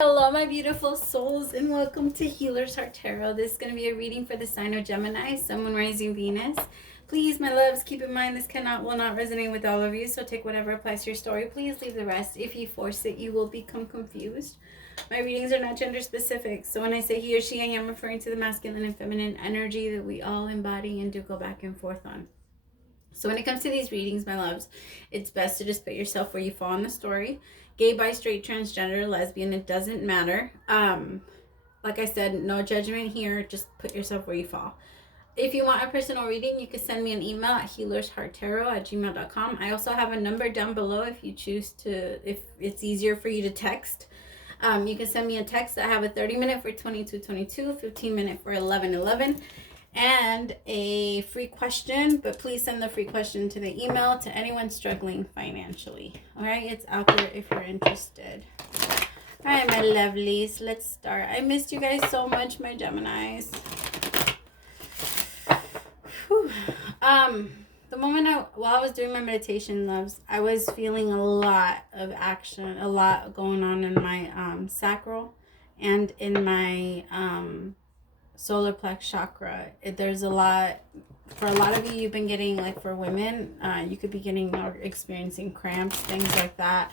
Hello, my beautiful souls, and welcome to Healer's Heart Tarot. This is going to be a reading for the sign of Gemini, Sun, Moon, Rising, Venus. Please, my loves, keep in mind this will not resonate with all of you, so take whatever applies to your story. Please leave the rest. If you force it, you will become confused. My readings are not gender specific, so when I say he or she, I am referring to the masculine and feminine energy that we all embody and do go back and forth on. So when it comes to these readings, my loves, it's best to just put yourself where you fall in the story. Gay, bi, straight, transgender, lesbian, it doesn't matter. Like I said, no judgment here. Just put yourself where you fall. If you want a personal reading, you can send me an email at HealersHeartTarot@gmail.com. I also have a number down below if you choose to, if it's easier for you to text. You can send me a text. I have a 30-minute for 2222, 15-minute for 1111. And a free question, but please send the free question to the email to anyone struggling financially. All right, it's out there if you're interested. All right, my lovelies, let's start. I missed you guys so much, my Geminis. Whew. The moment while I was doing my meditation, loves, I was feeling a lot of action, a lot going on in my sacral and in my solar plex chakra. There's a lot, for a lot of you, you've been getting, like for women, you could be getting or experiencing cramps, things like that,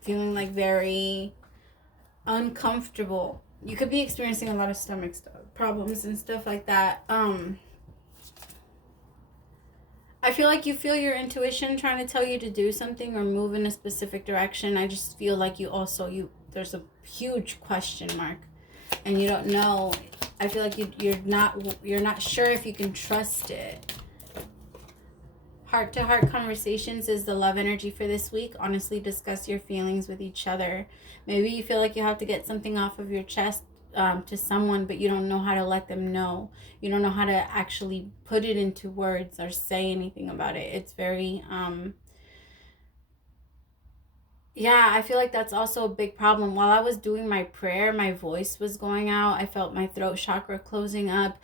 feeling like very uncomfortable. You could be experiencing a lot of stomach problems and stuff like that. I feel like you feel your intuition trying to tell you to do something or move in a specific direction. I just feel like there's a huge question mark. And you don't know. I feel like you're not sure if you can trust it. Heart-to-heart conversations is the love energy for this week. Honestly, discuss your feelings with each other. Maybe you feel like you have to get something off of your chest to someone, but you don't know how to let them know. You don't know how to actually put it into words or say anything about it. It's very yeah, I feel like that's also a big problem. While I was doing my prayer, my voice was going out. I felt my throat chakra closing up.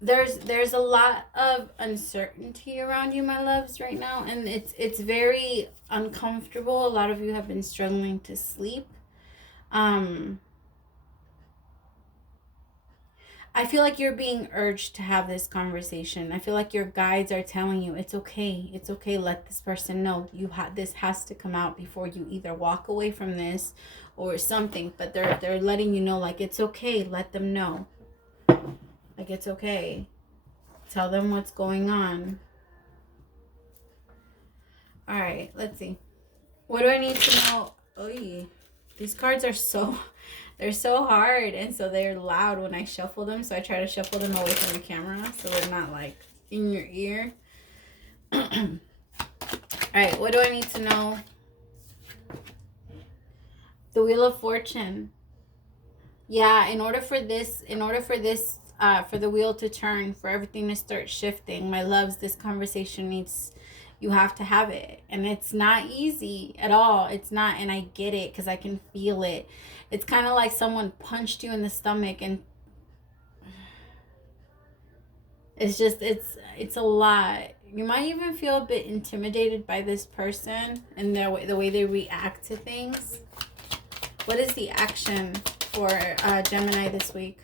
There's a lot of uncertainty around you, my loves, right now, and it's very uncomfortable. A lot of you have been struggling to sleep. I feel like you're being urged to have this conversation. I feel like your guides are telling you it's okay. It's okay. Let this person know this has to come out before you either walk away from this or something. But they're letting you know, like, it's okay. Let them know. Like, it's okay. Tell them what's going on. All right, let's see. What do I need to know? Oh, these cards are they're so hard, and so they're loud when I shuffle them, so I try to shuffle them away from the camera so they're not like in your ear. All right, what do I need to know? The Wheel of Fortune. Yeah, in order for the wheel to turn, for everything to start shifting, my loves, this conversation you have to have it. And it's not easy at all. It's not, and I get it because I can feel it. It's kind of like someone punched you in the stomach, and it's a lot. You might even feel a bit intimidated by this person and the way they react to things. What is the action for Gemini this week?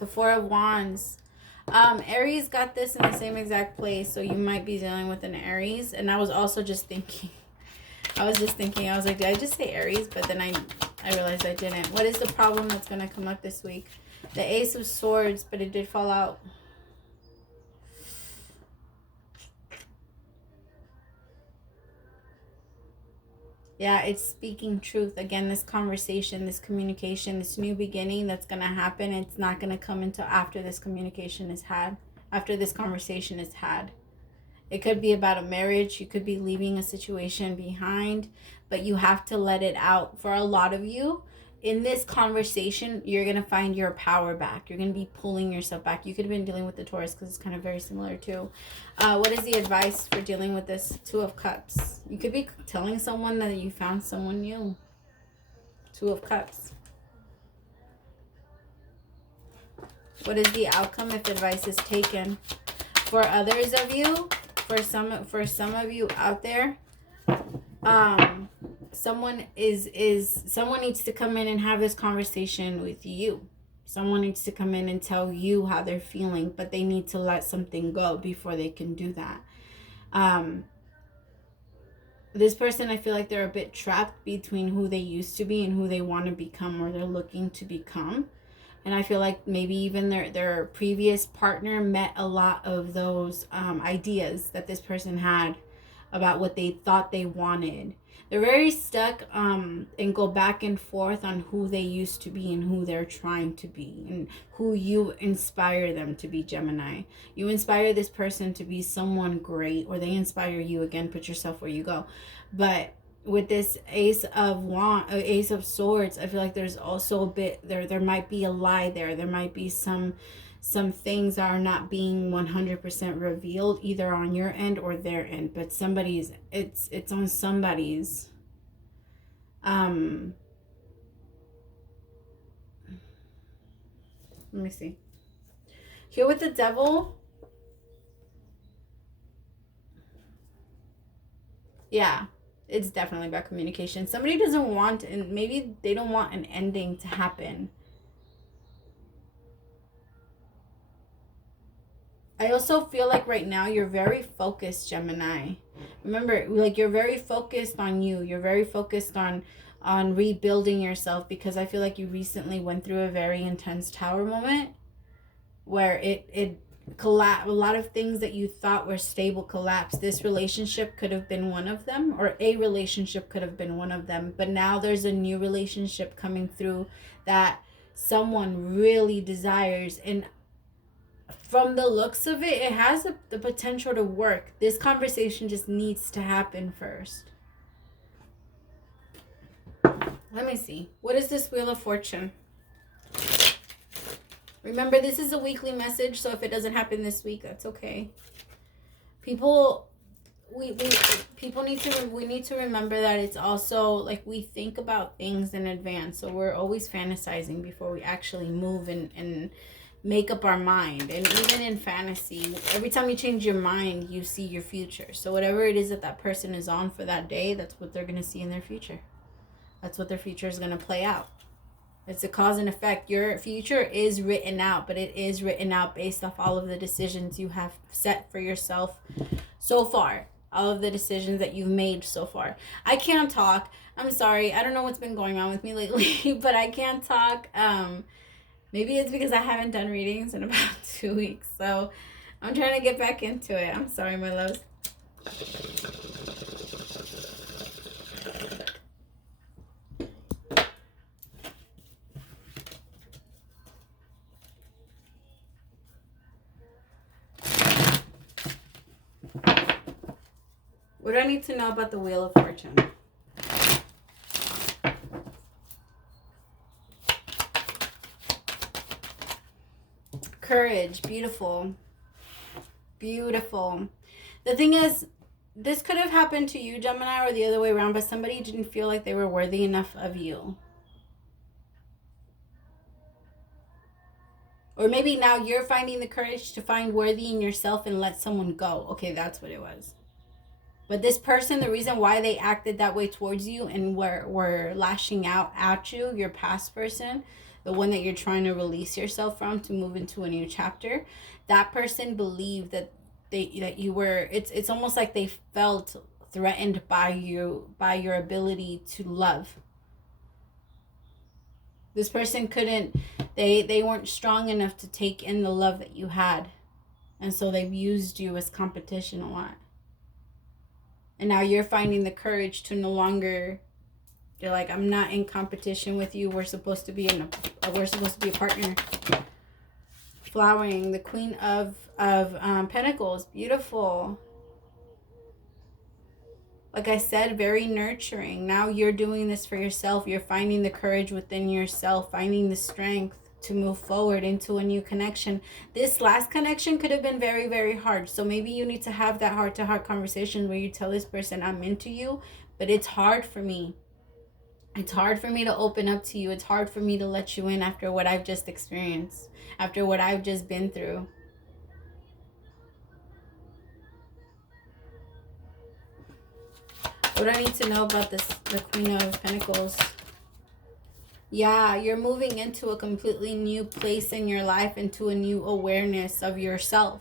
The Four of Wands. Aries got this in the same exact place, so you might be dealing with an Aries. And I was also just thinking, I was like, did I just say Aries? But then I realized I didn't. What is the problem that's going to come up this week? The Ace of Swords, but it did fall out. Yeah, it's speaking truth. Again, this conversation, this communication, this new beginning that's going to happen, it's not going to come until after this communication is had, after this conversation is had. It could be about a marriage. You could be leaving a situation behind, but you have to let it out. For a lot of you, in this conversation, you're going to find your power back. You're going to be pulling yourself back. You could have been dealing with the Taurus because it's kind of very similar too. What is the advice for dealing with this Two of Cups? You could be telling someone that you found someone new. Two of Cups. What is the outcome if advice is taken? For others of you, for some of you out there, someone someone needs to come in and have this conversation with you. Someone needs to come in and tell you how they're feeling, but they need to let something go before they can do that. This person, I feel like they're a bit trapped between who they used to be and who they want to become, or they're looking to become. And I feel like maybe even their previous partner met a lot of those ideas that this person had about what they thought they wanted. They're very stuck and go back and forth on who they used to be and who they're trying to be and who you inspire them to be, Gemini. You inspire this person to be someone great, or they inspire you. Again, put yourself where you go. But with this Ace of Swords, I feel like there's also a bit there might be a lie there. There might be some things that are not being 100% revealed, either on your end or their end, but somebody's it's on somebody's. Let me see. Here with the Devil, yeah, it's definitely about communication. Somebody doesn't want, and maybe they don't want an ending to happen. I also feel like right now you're very focused, Gemini. Remember, like, you're very focused on you. You're very focused on rebuilding yourself, because I feel like you recently went through a very intense tower moment where it collapsed. A lot of things that you thought were stable collapsed. This relationship could have been one of them, or a relationship could have been one of them. But now there's a new relationship coming through that someone really desires, and from the looks of it, it has the potential to work. This conversation just needs to happen first. Let me see. What is this Wheel of Fortune? Remember, this is a weekly message, so if it doesn't happen this week, that's okay. People, we need to remember that it's also like we think about things in advance, so we're always fantasizing before we actually move and make up our mind. And even in fantasy, every time you change your mind, you see your future. So whatever it is that person is on for that day, that's what they're going to see in their future. That's what their future is going to play out. It's a cause and effect. Your future is written out, but it is written out based off all of the decisions you have set for yourself so far. All of the decisions that you've made so far. I can't talk. I'm sorry. I don't know what's been going on with me lately, but I can't talk. Maybe it's because I haven't done readings in about 2 weeks. So I'm trying to get back into it. I'm sorry, my loves. What do I need to know about the Wheel of Fortune? Courage. Beautiful. Beautiful. The thing is, this could have happened to you, Gemini, or the other way around, but somebody didn't feel like they were worthy enough of you. Or maybe now you're finding the courage to find worthy in yourself and let someone go. Okay, that's what it was. But this person, the reason why they acted that way towards you and were lashing out at you, your past person, the one that you're trying to release yourself from to move into a new chapter, that person believed that you were, it's almost like they felt threatened by your ability to love. This person couldn't, they weren't strong enough to take in the love that you had. And so they've used you as competition a lot. And now you're finding the courage to no longer, you're like, I'm not in competition with you. We're supposed to be a partner. Flowering, the Queen of Pentacles, beautiful. Like I said, very nurturing. Now you're doing this for yourself. You're finding the courage within yourself, finding the strength to move forward into a new connection. This last connection could have been very, very hard. So maybe you need to have that heart-to-heart conversation where you tell this person, I'm into you, but it's hard for me. It's hard for me to open up to you. It's hard for me to let you in after what I've just experienced, after what I've just been through. What do I need to know about this, the Queen of Pentacles? Yeah, you're moving into a completely new place in your life, into a new awareness of yourself.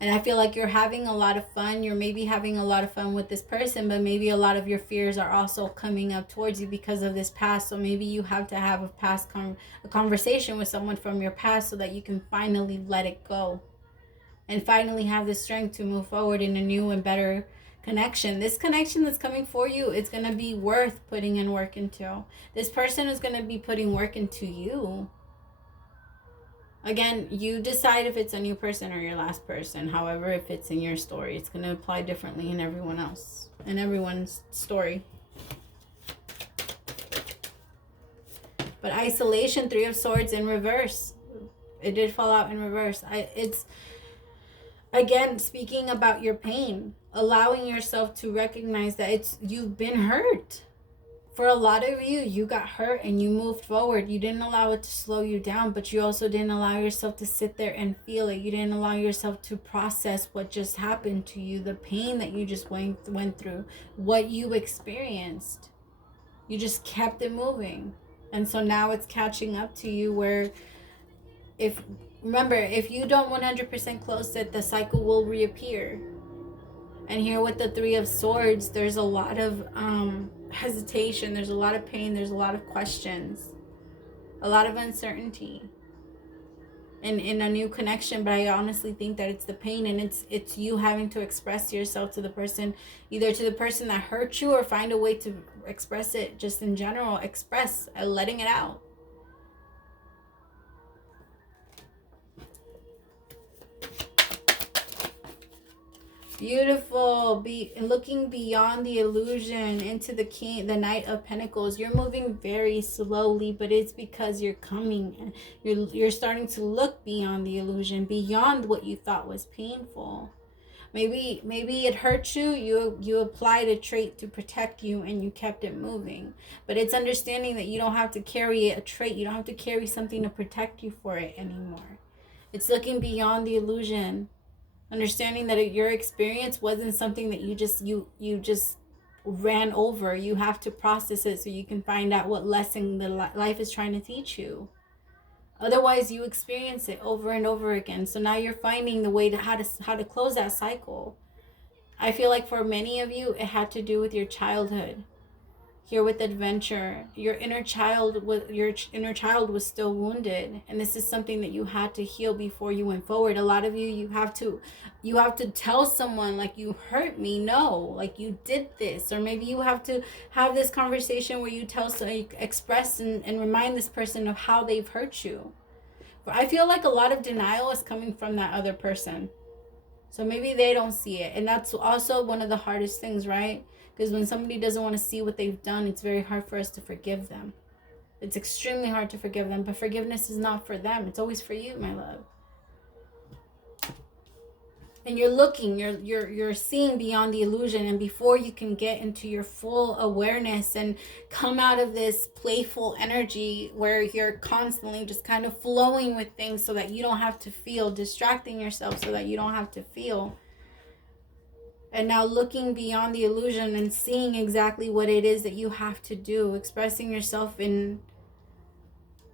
And I feel like you're having a lot of fun. You're maybe having a lot of fun with this person, but maybe a lot of your fears are also coming up towards you because of this past. So maybe you have to have a conversation with someone from your past so that you can finally let it go. And finally have the strength to move forward in a new and better connection. This connection that's coming for you, it's going to be worth putting in work into. This person is going to be putting work into you. Again, you decide if it's a new person or your last person. However, if it's in your story, it's going to apply differently in everyone else, in everyone's story. But isolation, Three of Swords in reverse. It did fall out in reverse. It's, again, speaking about your pain, allowing yourself to recognize that you've been hurt. For a lot of you, you got hurt and you moved forward. You didn't allow it to slow you down, but you also didn't allow yourself to sit there and feel it. You didn't allow yourself to process what just happened to you, the pain that you just went through, what you experienced. You just kept it moving. And so now it's catching up to you where remember, if you don't 100% close it, the cycle will reappear. And here with the Three of Swords, there's a lot of hesitation, there's a lot of pain, there's a lot of questions, a lot of uncertainty in a new connection. But I honestly think that it's the pain, and it's you having to express yourself to the person, either to the person that hurt you, or find a way to express it just in general, express, letting it out. Beautiful. Looking beyond the illusion into the Knight of Pentacles. You're moving very slowly, but it's because you're coming. You're starting to look beyond the illusion, beyond what you thought was painful. Maybe it hurt you. You applied a trait to protect you, and you kept it moving. But it's understanding that you don't have to carry a trait. You don't have to carry something to protect you for it anymore. It's looking beyond the illusion. Understanding that your experience wasn't something that you just ran over. You have to process it so you can find out what lesson the life is trying to teach you. Otherwise, you experience it over and over again. So now you're finding the way to how to close that cycle. I feel like for many of you, it had to do with your childhood. Here with Adventure, your inner child was still wounded, and this is something that you had to heal before you went forward. A lot of you have to tell someone, like, you hurt me, no, like, you did this. Or maybe you have to have this conversation where you express and remind this person of how they've hurt you. But I feel like a lot of denial is coming from that other person, so maybe they don't see it. And that's also one of the hardest things, right? Because when somebody doesn't want to see what they've done, it's very hard for us to forgive them. It's extremely hard to forgive them. But forgiveness is not for them. It's always for you, my love. And you're looking, you're seeing beyond the illusion. And before you can get into your full awareness and come out of this playful energy where you're constantly just kind of flowing with things so that you don't have to feel, distracting yourself so that you don't have to feel. And now looking beyond the illusion and seeing exactly what it is that you have to do, expressing yourself in,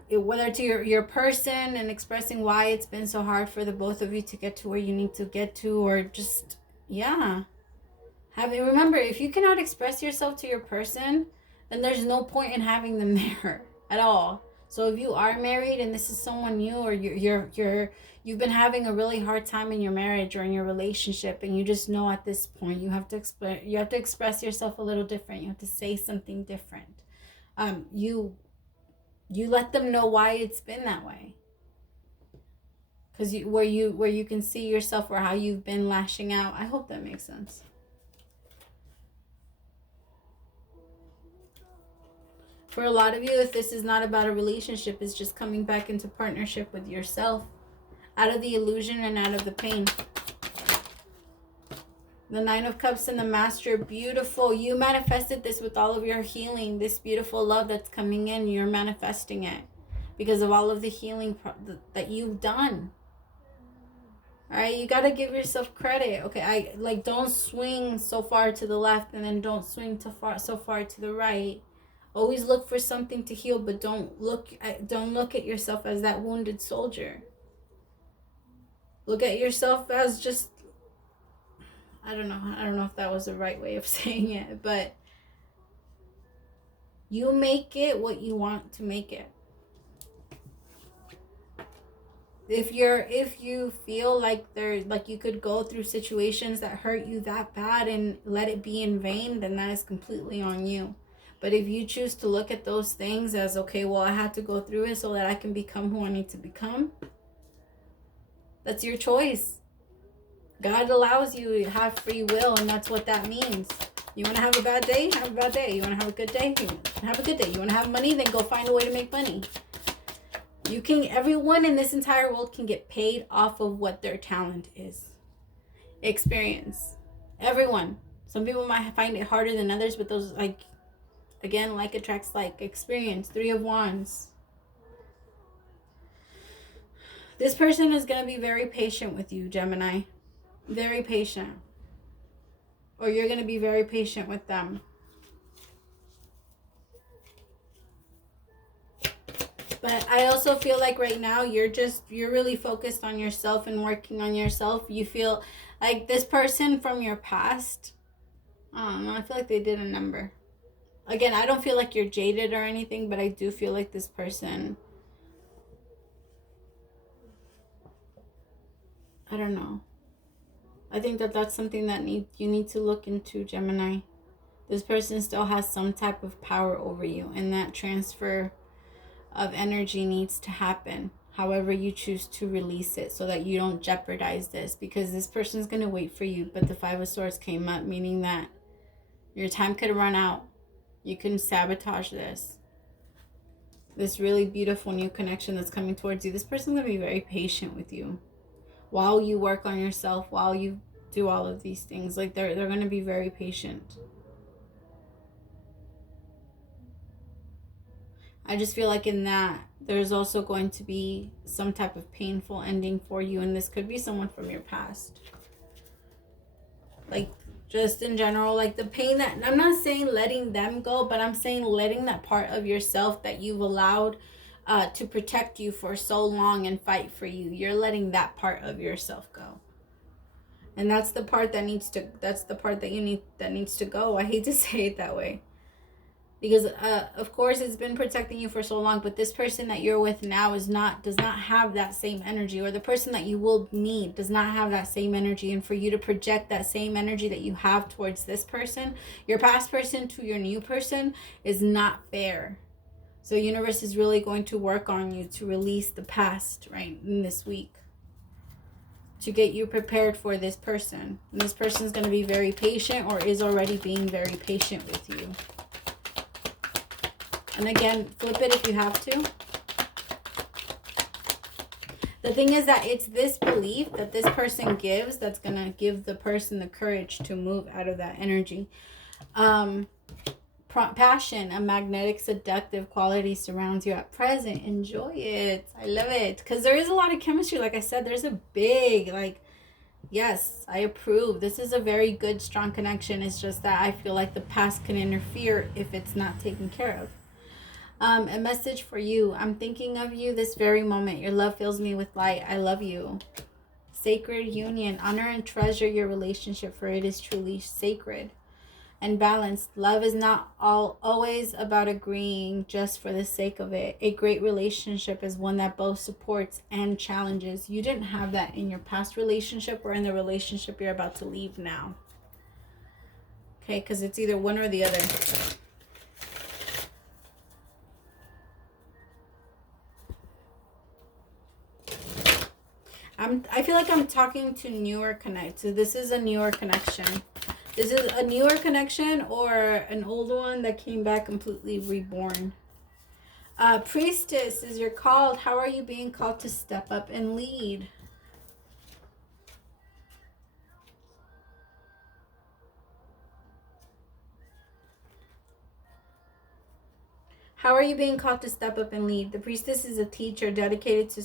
whether to your person, and expressing why it's been so hard for the both of you to get to where you need to get to, or just, yeah. Remember, if you cannot express yourself to your person, then there's no point in having them there at all. So if you are married and this is someone new, or you've been having a really hard time in your marriage or in your relationship, and you just know at this point you have to express yourself a little different. You have to say something different. You let them know why it's been that way. Because where you can see yourself, or how you've been lashing out. I hope that makes sense. For a lot of you, if this is not about a relationship, it's just coming back into partnership with yourself, out of the illusion and out of the pain. The Nine of Cups and the Master, beautiful. You manifested this with all of your healing, this beautiful love that's coming in. You're manifesting it because of all of the healing that you've done. All right, you got to give yourself credit. Okay, don't swing so far to the left and then don't swing so far to the right. Always look for something to heal, but don't look at yourself as that wounded soldier. Look at yourself as just, I don't know if that was the right way of saying it, but you make it what you want to make it. If you feel like you could go through situations that hurt you that bad and let it be in vain, then that is completely on you. But if you choose to look at those things as, okay, well, I had to go through it so that I can become who I need to become, that's your choice. God allows you to have free will, and that's what that means. You want to have a bad day? Have a bad day. You want to have a good day? Have a good day. You want to have money? Then go find a way to make money. Everyone in this entire world can get paid off of what their talent is. Experience. Everyone. Some people might find it harder than others, but those, like attracts like. Experience. 3 of Wands. This person is going to be very patient with you, Gemini. Very patient. Or you're going to be very patient with them. But I also feel like right now you're really focused on yourself and working on yourself. You feel like this person from your past, I don't know, I feel like they did a number. Again, I don't feel like you're jaded or anything, but I do feel like this person, I don't know. I think that's something that you need to look into, Gemini. This person still has some type of power over you, and that transfer of energy needs to happen. However you choose to release it so that you don't jeopardize this, because this person's going to wait for you. But the 5 of Swords came up, meaning that your time could run out. You can sabotage this really beautiful new connection that's coming towards you. This person's going to be very patient with you while you work on yourself, while you do all of these things. Like they're going to be very patient. I just feel like in that there's also going to be some type of painful ending for you, and this could be someone from your past. Like, just in general, like the pain that, I'm not saying letting them go, but I'm saying letting that part of yourself that you've allowed to protect you for so long and fight for you, you're letting that part of yourself go. And that's the part that needs to go. I hate to say it that way. Because of course it's been protecting you for so long, but this person that you're with now does not have that same energy, or the person that you will meet does not have that same energy. And for you to project that same energy that you have towards this person, your past person, to your new person, is not fair. So universe is really going to work on you to release the past right in this week, to get you prepared for this person. And this person is going to be very patient, or is already being very patient with you. And again, flip it if you have to. The thing is that it's this belief that this person gives that's going to give the person the courage to move out of that energy. Passion, a magnetic, seductive quality surrounds you at present. Enjoy it. I love it. Because there is a lot of chemistry. Like I said, there's a big, yes, I approve. This is a very good, strong connection. It's just that I feel like the past can interfere if it's not taken care of. A message for you. I'm thinking of you this very moment. Your love fills me with light. I love you. Sacred union. Honor and treasure your relationship, for it is truly sacred and balanced. Love is not always about agreeing just for the sake of it. A great relationship is one that both supports and challenges. You didn't have that in your past relationship or in the relationship you're about to leave now. Okay, because it's either one or the other. I feel like I'm talking to newer connect. So this is a newer connection. This is a newer connection or an old one that came back completely reborn. Priestess is your called. How are you being called to step up and lead? How are you being called to step up and lead? The priestess is a teacher dedicated to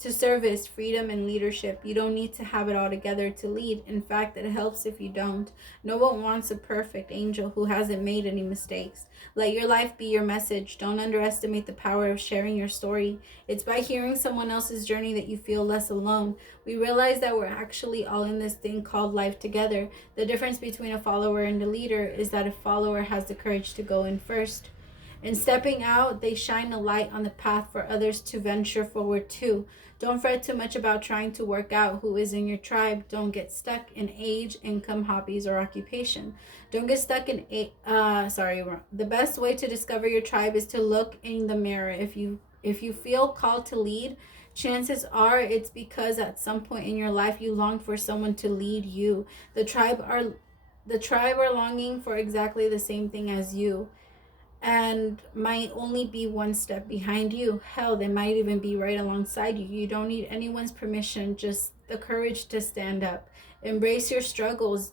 to service, freedom, and leadership. You don't need to have it all together to lead. In fact, it helps if you don't. No one wants a perfect angel who hasn't made any mistakes. Let your life be your message. Don't underestimate the power of sharing your story. It's by hearing someone else's journey that you feel less alone. We realize that we're actually all in this thing called life together. The difference between a follower and a leader is that a follower has the courage to go in first. In stepping out, they shine a light on the path for others to venture forward too. Don't fret too much about trying to work out who is in your tribe. Don't get stuck in age, income, hobbies, or occupation. Don't get stuck in the best way to discover your tribe is to look in the mirror. If you feel called to lead, chances are it's because at some point in your life you longed for someone to lead you. The tribe are longing for exactly the same thing as you, and might only be one step behind you. Hell, they might even be right alongside you. You don't need anyone's permission, just the courage to stand up. Embrace your struggles,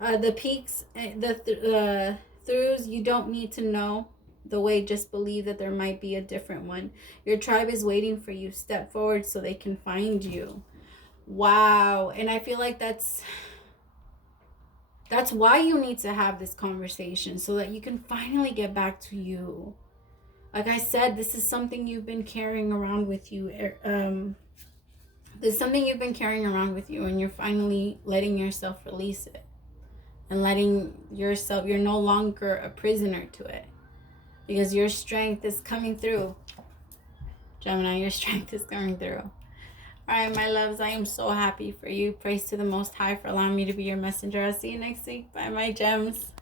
the peaks, the throughs. You don't need to know the way, just believe that there might be a different one. Your tribe is waiting for you. Step forward so they can find you. Wow. And I feel like that's why you need to have this conversation, so that you can finally get back to you. Like I said, this is something you've been carrying around with you. There's something you've been carrying around with you, and you're finally letting yourself release it. And letting yourself, you're no longer a prisoner to it. Because your strength is coming through. Gemini, your strength is coming through. Alright, my loves, I am so happy for you. Praise to the Most High for allowing me to be your messenger. I'll see you next week. Bye, my gems.